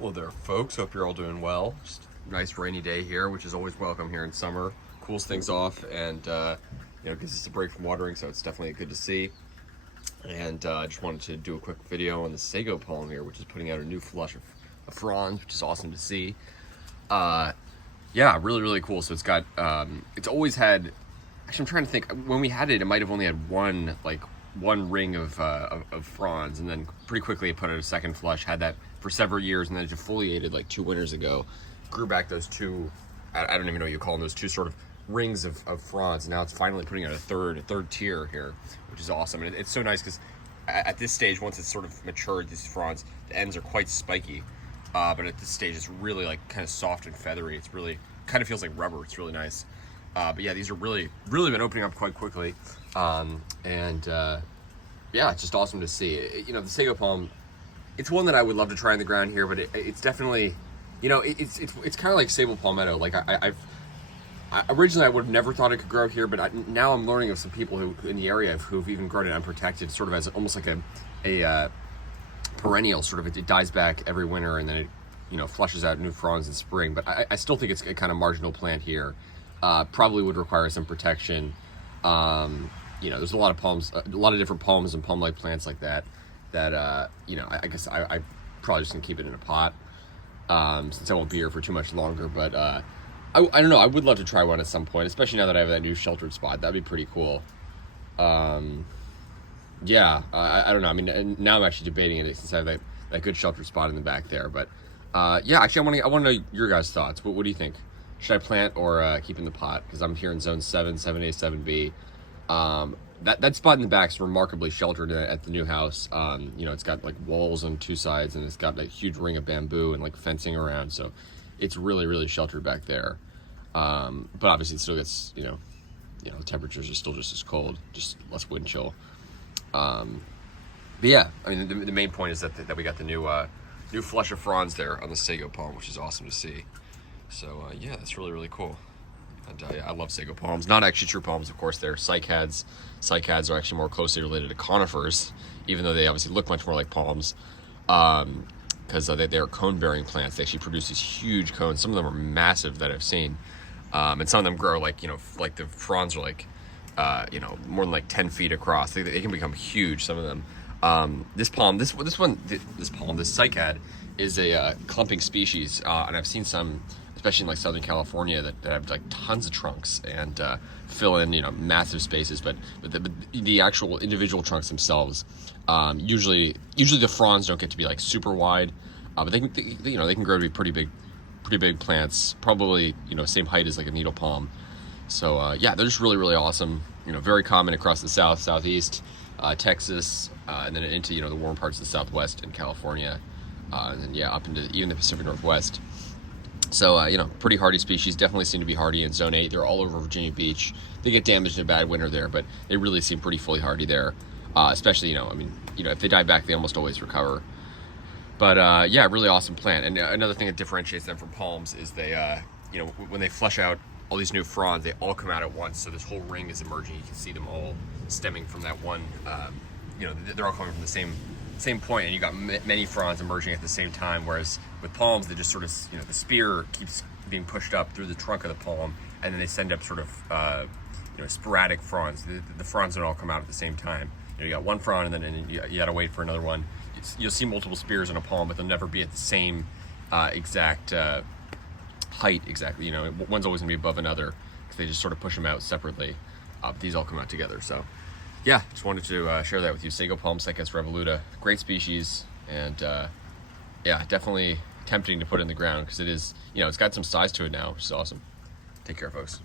Well there, folks. Hope you're all doing well. Just a nice rainy day here, which is always welcome here in summer. Cools things off and gives us a break from watering, so it's definitely good to see. And I just wanted to do a quick video on the Sago palm here, which is putting out a new flush of fronds, which is awesome to see. Yeah, really, really cool. So it's got, it's always had, actually I'm trying to think, when we had it, it might have only had one ring of fronds, and then pretty quickly it put out a second flush, had that for several years, and then it defoliated like 2 winters ago, grew back those two, I don't even know what you call them, those two sort of rings of fronds, and now it's finally putting out a third tier here, which is awesome. And it's so nice because at this stage, once it's sort of matured, these fronds, the ends are quite spiky, but at this stage it's really like kind of soft and feathery. It's really, kind of feels like rubber. It's really nice. But yeah, these are really been opening up quite quickly. Yeah, it's just awesome to see. The Sago palm, it's one that I would love to try on the ground here, but it's definitely, it's kind of like sable palmetto. Like originally I would have never thought it could grow here, but now I'm learning of some people who in the area who've even grown it unprotected, sort of as almost like a perennial. Sort of, it dies back every winter and then it flushes out new fronds in spring. But I still think it's a kind of marginal plant here. Probably would require some protection. There's a lot of palms, a lot of different palms and palm-like plants like that. I guess I probably just gonna keep it in a pot, since I won't be here for too much longer. But I don't know. I would love to try one at some point, especially now that I have that new sheltered spot. That'd be pretty cool. Yeah, I don't know. I mean, and now I'm actually debating it since I have that good sheltered spot in the back there. But yeah, actually, I want to know your guys' thoughts. What do you think? Should I plant or keep in the pot? Because I'm here in zone 7, 7A, 7B. That spot in the back is remarkably sheltered at the new house. It's got like walls on 2 sides, and it's got a huge ring of bamboo and like fencing around, so it's really, really sheltered back there. But obviously it still gets, the temperatures are still just as cold, just less wind chill. But yeah, I mean, the main point is that we got the new flush of fronds there on the Sago palm, which is awesome to see. So yeah, that's really, really cool. And yeah, I love Sago palms. Not actually true palms, of course. They're cycads. Cycads are actually more closely related to conifers, even though they obviously look much more like palms, because they're cone-bearing plants. They actually produce these huge cones. Some of them are massive that I've seen, and some of them grow like the fronds are like more than like 10 feet across. They can become huge. Some of them. This cycad is a clumping species, and I've seen some, especially in like Southern California, that have like tons of trunks and fill in massive spaces. But the actual individual trunks themselves, usually the fronds don't get to be like super wide, but they can grow to be pretty big plants, probably same height as like a needle palm. So yeah, they're just really, really awesome. Very common across the South, Southeast, Texas, and then into the warm parts of the Southwest and California, and then yeah, up into even the Pacific Northwest. So, pretty hardy species. Definitely seem to be hardy in Zone 8. They're all over Virginia Beach. They get damaged in a bad winter there, but they really seem pretty fully hardy there. Especially, if they die back, they almost always recover. But, yeah, really awesome plant. And another thing that differentiates them from palms is they, when they flush out all these new fronds, they all come out at once. So this whole ring is emerging. You can see them all stemming from that one, they're all coming from the same point, and you got many fronds emerging at the same time, whereas with palms they just sort of the spear keeps being pushed up through the trunk of the palm, and then they send up sort of sporadic fronds. The fronds don't all come out at the same time. You got one frond, and then you got to wait for another one. You'll see multiple spears in a palm, but they'll never be at the same exact height exactly. One's always gonna be above another because they just sort of push them out separately. But these all come out together. So yeah, just wanted to share that with you. Sago palm, Cycas revoluta, great species, and yeah, definitely tempting to put in the ground because it is, it's got some size to it now, which is awesome. Take care, folks.